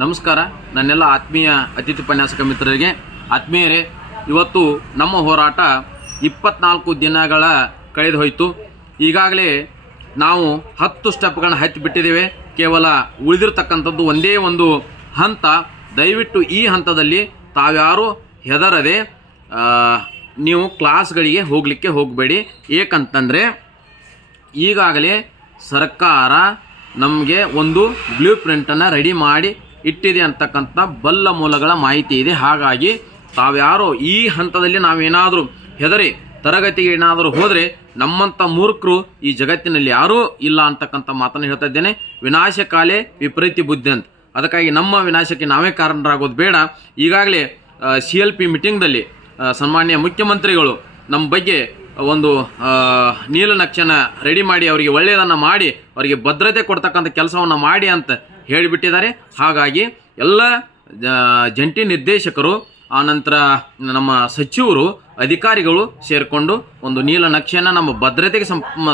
ನಮಸ್ಕಾರ ನನ್ನೆಲ್ಲ ಆತ್ಮೀಯ ಅತಿಥಿ ಉಪನ್ಯಾಸಕ ಮಿತ್ರರಿಗೆ. ಆತ್ಮೀಯರೇ, ಇವತ್ತು ನಮ್ಮ ಹೋರಾಟ 24 ದಿನಗಳ ಕಳೆದು ಹೋಯಿತು. ಈಗಾಗಲೇ ನಾವು 10 ಸ್ಟೆಪ್ಗಳನ್ನು ಹತ್ತಿ ಬಿಟ್ಟಿದ್ದೇವೆ. ಕೇವಲ ಉಳಿದಿರ್ತಕ್ಕಂಥದ್ದು ಒಂದೇ ಒಂದು ಹಂತ. ದಯವಿಟ್ಟು ಈ ಹಂತದಲ್ಲಿ ತಾವ್ಯಾರೂ ಹೆದರದೆ ನೀವು ಕ್ಲಾಸ್ಗಳಿಗೆ ಹೋಗಲಿಕ್ಕೆ ಹೋಗಬೇಡಿ. ಏಕಂತಂದರೆ ಈಗಾಗಲೇ ಸರ್ಕಾರ ನಮಗೆ ಒಂದು ಬ್ಲೂ ಪ್ರಿಂಟನ್ನು ರೆಡಿ ಮಾಡಿ ಇಟ್ಟಿದೆ ಅಂತಕ್ಕಂಥ ಬಲ್ಲ ಮೂಲಗಳ ಮಾಹಿತಿ ಇದೆ. ಹಾಗಾಗಿ ತಾವ್ಯಾರೋ ಈ ಹಂತದಲ್ಲಿ ನಾವೇನಾದರೂ ಹೆದರಿ ತರಗತಿಗೆ ಏನಾದರೂ ಹೋದರೆ ನಮ್ಮಂಥ ಮೂರ್ಖರು ಈ ಜಗತ್ತಿನಲ್ಲಿ ಯಾರೂ ಇಲ್ಲ ಅಂತಕ್ಕಂಥ ಮಾತನ್ನು ಹೇಳ್ತಾ ಇದ್ದೇನೆ. ವಿನಾಶಕಾಲೇ ವಿಪರೀತ ಬುದ್ಧಿ ಅಂತ. ಅದಕ್ಕಾಗಿ ನಮ್ಮ ವಿನಾಶಕ್ಕೆ ನಾವೇ ಕಾರಣರಾಗೋದು ಬೇಡ. ಈಗಾಗಲೇ CLP ಮೀಟಿಂಗ್ದಲ್ಲಿ ಸನ್ಮಾನ್ಯ ಮುಖ್ಯಮಂತ್ರಿಗಳು ನಮ್ಮ ಬಗ್ಗೆ ಒಂದು ನೀಲನಕ್ಷೆನ ರೆಡಿ ಮಾಡಿ ಅವರಿಗೆ ಒಳ್ಳೆಯದನ್ನು ಮಾಡಿ ಅವರಿಗೆ ಭದ್ರತೆ ಕೊಡ್ತಕ್ಕಂಥ ಕೆಲಸವನ್ನು ಮಾಡಿ ಅಂತ ಹೇಳಿಬಿಟ್ಟಿದ್ದಾರೆ. ಹಾಗಾಗಿ ಎಲ್ಲ ಜಂಟಿ ನಿರ್ದೇಶಕರು, ಆನಂತರ ನಮ್ಮ ಸಚಿವರು, ಅಧಿಕಾರಿಗಳು ಸೇರಿಕೊಂಡು ಒಂದು ನೀಲನಕ್ಷೆಯನ್ನು ನಮ್ಮ ಭದ್ರತೆಗೆ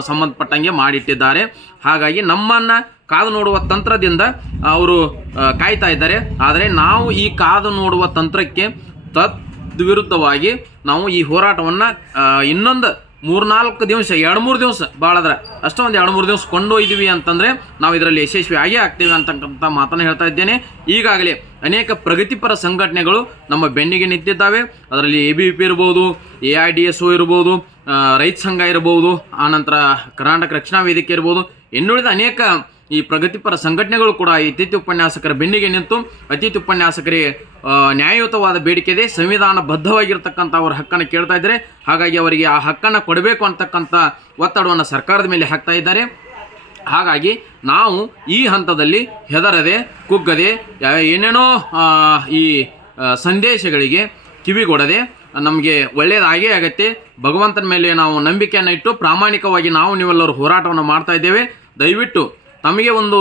ಸಂಬಂಧಪಟ್ಟಂಗೆ ಮಾಡಿಟ್ಟಿದ್ದಾರೆ. ಹಾಗಾಗಿ ನಮ್ಮನ್ನು ಕಾದು ನೋಡುವ ತಂತ್ರದಿಂದ ಅವರು ಕಾಯ್ತಾ ಇದ್ದಾರೆ. ಆದರೆ ನಾವು ಈ ಕಾದು ನೋಡುವ ತಂತ್ರಕ್ಕೆ ವಿರುದ್ಧವಾಗಿ ನಾವು ಈ ಹೋರಾಟವನ್ನು ಇನ್ನೊಂದು 3-4 ದಿವಸ, 2-3 ದಿವಸ ಭಾಳದ್ರೆ ಅಷ್ಟೊಂದು 2-3 ದಿವಸ ಕೊಂಡೊಯ್ದೀವಿ ಅಂತಂದರೆ ನಾವು ಇದರಲ್ಲಿ ಯಶಸ್ವಿ ಆಗೇ ಆಗ್ತೀವಿ ಅಂತಕ್ಕಂಥ ಮಾತನ್ನು ಹೇಳ್ತಾ ಇದ್ದೇನೆ. ಈಗಾಗಲೇ ಅನೇಕ ಪ್ರಗತಿಪರ ಸಂಘಟನೆಗಳು ನಮ್ಮ ಬೆನ್ನಿಗೆ ನಿಂತಿದ್ದಾವೆ. ಅದರಲ್ಲಿ ABVP ಇರ್ಬೋದು, AIDSO ಇರ್ಬೋದು, ರೈತ ಸಂಘ ಇರ್ಬೋದು, ಆನಂತರ ಕರ್ನಾಟಕ ರಕ್ಷಣಾ ವೇದಿಕೆ ಇರ್ಬೋದು, ಇನ್ನುಳಿದ ಅನೇಕ ಈ ಪ್ರಗತಿಪರ ಸಂಘಟನೆಗಳು ಕೂಡ ಅತಿಥಿ ಉಪನ್ಯಾಸಕರ ಬೆನ್ನಿಗೆ ನಿಂತು ಅತಿಥಿ ಉಪನ್ಯಾಸಕರಿಗೆ ನ್ಯಾಯಯುತವಾದ ಬೇಡಿಕೆ ಇದೆ, ಸಂವಿಧಾನಬದ್ಧವಾಗಿರ್ತಕ್ಕಂಥ ಅವರ ಹಕ್ಕನ್ನು ಕೇಳ್ತಾ ಇದ್ದಾರೆ. ಹಾಗಾಗಿ ಅವರಿಗೆ ಆ ಹಕ್ಕನ್ನು ಕೊಡಬೇಕು ಅಂತಕ್ಕಂಥ ಒತ್ತಡವನ್ನು ಸರ್ಕಾರದ ಮೇಲೆ ಹಾಕ್ತಾ ಇದ್ದಾರೆ. ಹಾಗಾಗಿ ನಾವು ಈ ಹಂತದಲ್ಲಿ ಹೆದರದೆ ಕುಗ್ಗದೆ ಏನೇನೋ ಈ ಸಂದೇಶಗಳಿಗೆ ಕಿವಿಗೊಡದೆ ನಮಗೆ ಒಳ್ಳೆಯದಾಗೇ ಆಗತ್ತೆ. ಭಗವಂತನ ಮೇಲೆ ನಾವು ನಂಬಿಕೆಯನ್ನು ಇಟ್ಟು ಪ್ರಾಮಾಣಿಕವಾಗಿ ನಾವು ನೀವೆಲ್ಲರೂ ಹೋರಾಟವನ್ನು ಮಾಡ್ತಾ ಇದ್ದೇವೆ. ದಯವಿಟ್ಟು ತಮಗೆ ಒಂದು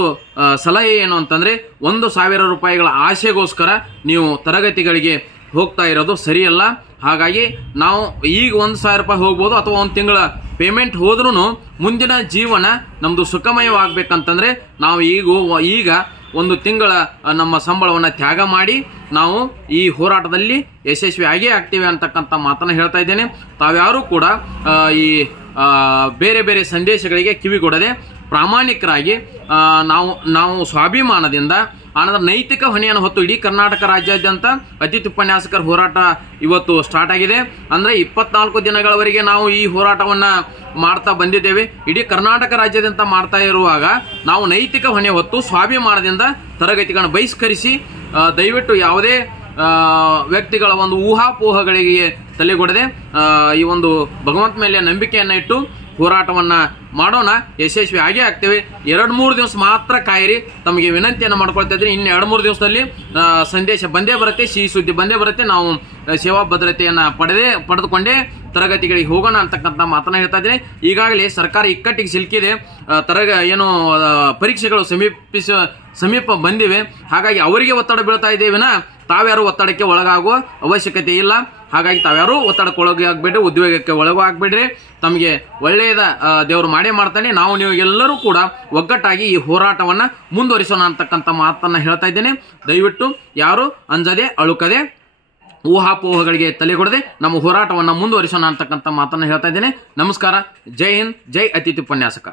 ಸಲಹೆ ಏನು ಅಂತಂದರೆ, 1,000 ರೂಪಾಯಿಗಳ ಆಸೆಗೋಸ್ಕರ ನೀವು ತರಗತಿಗಳಿಗೆ ಹೋಗ್ತಾ ಇರೋದು ಸರಿಯಲ್ಲ. ಹಾಗಾಗಿ ನಾವು ಈಗ 1,000 ರೂಪಾಯಿ ಹೋಗ್ಬೋದು, ಅಥವಾ ಒಂದು ತಿಂಗಳ ಪೇಮೆಂಟ್ ಹೋದ್ರೂ ಮುಂದಿನ ಜೀವನ ನಮ್ಮದು ಸುಖಮಯವಾಗಬೇಕಂತಂದರೆ ನಾವು ಈಗ ಒಂದು ತಿಂಗಳ ನಮ್ಮ ಸಂಬಳವನ್ನು ತ್ಯಾಗ ಮಾಡಿ ನಾವು ಈ ಹೋರಾಟದಲ್ಲಿ ಯಶಸ್ವಿ ಆಗೇ ಆಗ್ತೀವಿ ಅಂತಕ್ಕಂಥ ಮಾತನ್ನು ಹೇಳ್ತಾ ಇದ್ದೇನೆ. ತಾವ್ಯಾರೂ ಕೂಡ ಈ ಬೇರೆ ಬೇರೆ ಸಂದೇಶಗಳಿಗೆ ಕಿವಿಗೊಡದೆ ಪ್ರಾಮಾಣಿಕರಾಗಿ ನಾವು ಸ್ವಾಭಿಮಾನದಿಂದ ಆನಂತರ ನೈತಿಕ ಹೊಣೆಯನ್ನು ಹೊತ್ತು ಇಡೀ ಕರ್ನಾಟಕ ರಾಜ್ಯಾದ್ಯಂತ ಅತಿಥಿ ಉಪನ್ಯಾಸಕರ ಹೋರಾಟ ಇವತ್ತು ಸ್ಟಾರ್ಟ್ ಆಗಿದೆ. ಅಂದರೆ 24 ದಿನಗಳವರೆಗೆ ನಾವು ಈ ಹೋರಾಟವನ್ನು ಮಾಡ್ತಾ ಬಂದಿದ್ದೇವೆ. ಇಡೀ ಕರ್ನಾಟಕ ರಾಜ್ಯಾದ್ಯಂತ ಮಾಡ್ತಾ ಇರುವಾಗ ನಾವು ನೈತಿಕ ಹೊಣೆ ಹೊತ್ತು ಸ್ವಾಭಿಮಾನದಿಂದ ತರಗತಿಗಳನ್ನು ಬಹಿಷ್ಕರಿಸಿ ದಯವಿಟ್ಟು ಯಾವುದೇ ವ್ಯಕ್ತಿಗಳ ಒಂದು ಊಹಾಪೋಹಗಳಿಗೆ ತಲೆಗೊಡದೆ ಈ ಒಂದು ಭಗವಂತ ಮೇಲೆ ನಂಬಿಕೆಯನ್ನು ಇಟ್ಟು ಹೋರಾಟವನ್ನು ಮಾಡೋಣ. ಯಶಸ್ವಿ ಆಗೇ ಆಗ್ತೇವೆ. 2-3 ದಿವಸ ಮಾತ್ರ ಕಾಯಿರಿ. ತಮಗೆ ವಿನಂತಿಯನ್ನು ಮಾಡ್ಕೊಳ್ತಾ ಇದ್ದೀನಿ. ಇನ್ನು 2-3 ದಿವಸದಲ್ಲಿ ಸಂದೇಶ ಬಂದೇ ಬರುತ್ತೆ, ಸಿಹಿ ಸುದ್ದಿ ಬಂದೇ ಬರುತ್ತೆ. ನಾವು ಸೇವಾ ಭದ್ರತೆಯನ್ನು ಪಡೆದುಕೊಂಡೇ ತರಗತಿಗಳಿಗೆ ಹೋಗೋಣ ಅಂತಕ್ಕಂಥ ಮಾತನ್ನು ಹೇಳ್ತಾ ಇದ್ದೀನಿ. ಈಗಾಗಲೇ ಸರ್ಕಾರ ಇಕ್ಕಟ್ಟಿಗೆ ಸಿಲುಕಿದೆ. ಪರೀಕ್ಷೆಗಳು ಸಮೀಪ ಬಂದಿವೆ. ಹಾಗಾಗಿ ಅವರಿಗೆ ಒತ್ತಡ ಬೀಳ್ತಾ ಇದ್ದೇವಿನ ತಾವ್ಯಾರು ಒತ್ತಡಕ್ಕೆ ಒಳಗಾಗುವ ಅವಶ್ಯಕತೆ ಇಲ್ಲ. ಹಾಗಾಗಿ ತಾವ್ಯಾರು ಒತ್ತಡಕ್ಕೆ ಒಳಗಾಗಬೇಡ್ರಿ, ಉದ್ವೇಗಕ್ಕೆ ಒಳಗಾಗಬೇಡ್ರಿ. ತಮಗೆ ಒಳ್ಳೆಯದ ದೇವರು ಮಾಡೇ ಮಾಡ್ತಾನೆ. ನೀವು ಎಲ್ಲರೂ ಕೂಡ ಒಗ್ಗಟ್ಟಾಗಿ ಈ ಹೋರಾಟವನ್ನು ಮುಂದುವರಿಸೋಣ ಅಂತಕ್ಕಂಥ ಮಾತನ್ನು ಹೇಳ್ತಾ ಇದ್ದೇನೆ. ದಯವಿಟ್ಟು ಯಾರು ಅಂಜದೆ ಅಳುಕದೆ ಊಹಾಪೋಹಗಳಿಗೆ ತಲೆಗೊಡದೆ ನಮ್ಮ ಹೋರಾಟವನ್ನು ಮುಂದುವರಿಸೋಣ ಅಂತಕ್ಕಂಥ ಮಾತನ್ನು ಹೇಳ್ತಾ ಇದ್ದೇನೆ. ನಮಸ್ಕಾರ. ಜೈ ಹಿಂದ್, ಜೈ ಅತಿಥಿ ಉಪನ್ಯಾಸಕ.